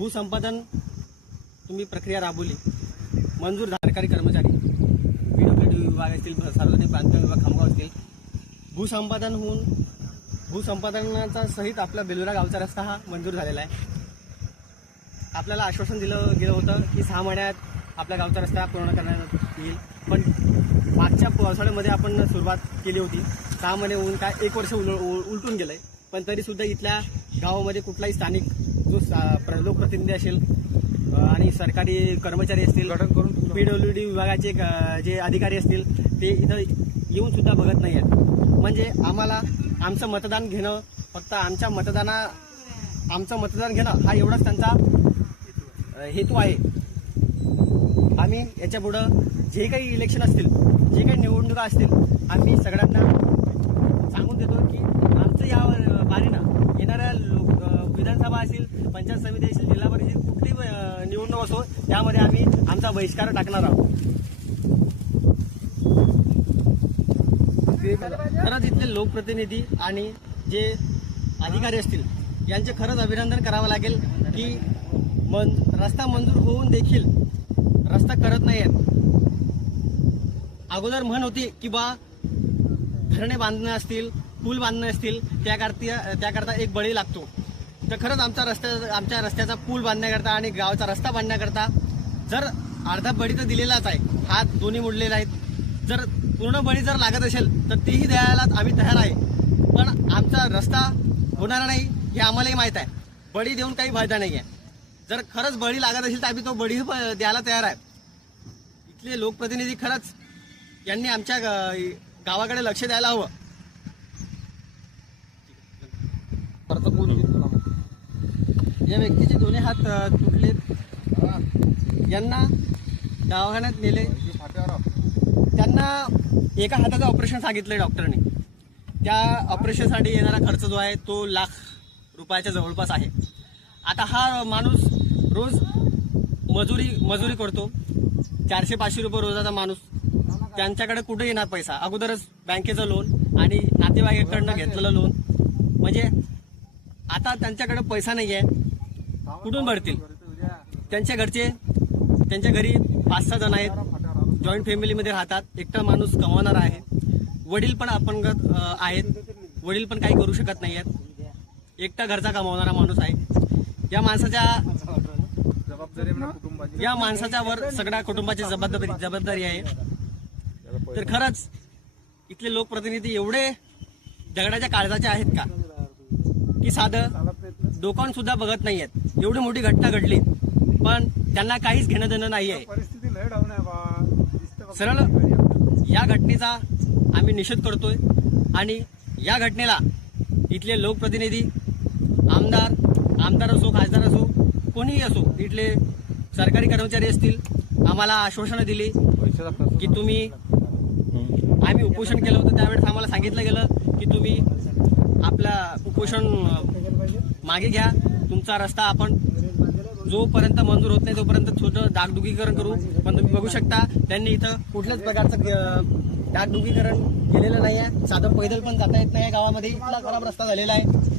भूसंपादन तुम्ही प्रक्रिया राबवली. मंजूर सरकारी कर्मचारी. पीडब्ल्यूडी विभाग असतील सार्वजनिक बांधकाम विभाग खामगाव असतील. भूसंपादन होऊन भूसंपादनाचा सहित आपला बेलुरा गावचा रस्ता हा मंजूर झालेला आहे. आपल्याला आश्वासन दिलं गेलं होतं की सहा महिन्यात आपल्या गावचा रस्ता पूर्ण करण्यात येईल. पण मागच्या पावसाळ्यामध्ये आपण सुरुवात केली होती. सहा महिने होऊन काय एक वर्ष उल उलटून उलटून आहे पण तरीसुद्धा इथल्या गावामध्ये कुठलाही स्थानिक जो सा- प्र- लोकप्रतिनिधी असेल आणि सरकारी कर्मचारी असतील पीडब्ल्यू डी विभागाचे जे अधिकारी असतील ते इथं येऊन सुद्धा बघत नाही आहेत म्हणजे आम्हाला आमचं मतदान घेणं फक्त आमच्या मतदाना आमचं मतदान घेणं हा एवढाच त्यांचा हेतू आहे. आम्ही याच्या पुढं जे काही इलेक्शन असतील जे काही निवडणुका असतील आम्ही सगळ्यांना सांगून देतो की पंचायत समिती असेल जिल्हा परिषद कुठली निवडणूक असो त्यामध्ये आम्ही आमचा बहिष्कार टाकणार आहोत. खरंच इथले लोकप्रतिनिधी आणि जे अधिकारी असतील यांचे खरंच अभिनंदन करावं लागेल की मन रस्ता मंजूर होऊन देखील रस्ता करत नाही आहेत अगोदर म्हण होती की बा धरणे बांधणं असतील पूल बांधणं असतील त्याकरता त्याकरता एक बळी लागतो. तर खरंच आमचा रस्त्या आमच्या रस्त्याचा पूल बांधण्याकरता आणि गावचा रस्ता बांधण्याकरता जर अर्धा बळी तर दिलेलाच आहे. हात दोन्ही मोडलेले आहेत. जर पूर्ण बळी जर लागत असेल तर तेही द्यायला आम्ही तयार आहे. पण आमचा रस्ता होणार नाही हे आम्हालाही माहीत आहे. बळी देऊन काही फायदा नाही आहे. जर खरंच बळी लागत असेल तर आम्ही तो बळी प- द्यायला तयार आहे. इथले लोकप्रतिनिधी खरंच यांनी आमच्या गावाकडे लक्ष द्यायला हवं. या व्यक्तीचे दोन्ही हात तुटलेत. यांना दवाखान्यात नेले. त्यांना एका हाताचं ऑपरेशन सांगितलंय डॉक्टरने. त्या ऑपरेशनसाठी येणारा खर्च जो आहे तो लाख रुपयाच्या जवळपास आहे. आता हा माणूस रोज मजुरी मजुरी करतो. चारशे पाचशे रुपये रोजाचा माणूस. त्यांच्याकडे कुठे येणार पैसा? अगोदरच बँकेचं लोन आणि नातेवाईकाकडनं घेतलेलं लोन म्हणजे आता त्यांच्याकडे पैसा नाही आहे कुठून भरतील? त्यांच्या घरचे त्यांच्या घरी पाच सहा जण आहेत. जॉईंट फॅमिलीमध्ये राहतात. एकटा माणूस कमावणार आहे. वडील पण अपंग आहेत. वडील पण काही करू शकत नाही आहेत एकटा घरचा कमावणारा माणूस आहे. या माणसाच्या जबाबदारी या माणसाच्या वर सगळ्या कुटुंबाची जबाबदारी जबाबदारी आहे. तर खरंच इथले लोकप्रतिनिधी एवढे दगडाच्या काळजाचे आहेत का? की साधं डोकावून सुद्धा बघत नाहीयेत. एवढी मोठी घटना घडली. पण त्यांना काहीच घेणं देणं नाही आहे परिस्थिती लय डाऊन आहे बा. दिसतं बघ. सरळ या घटनेचा आम्ही निषेध करतोय. आणि या घटनेला इथले लोकप्रतिनिधी आमदार आमदार असो खासदार असो कोणीही असो इथले सरकारी कर्मचारी असतील आम्हाला आश्वासनं दिली की तुम्ही आम्ही उपोषण केलं होतं. त्यावेळेस आम्हाला सांगितलं गेलं की तुम्ही आपला उपोषण मागे घ्या. तुमचा रस्ता आपण जोपर्यंत मंजूर होत नाही तोपर्यंत छोटं डागडुगीकरण करू. पण तुम्ही बघू शकता त्यांनी इथं कुठल्याच प्रकारचं डागडुगीकरण केलेलं नाही आहे साधं पैदल पण जाता येत नाही गावामध्ये. इतका खराब रस्ता झालेला आहे.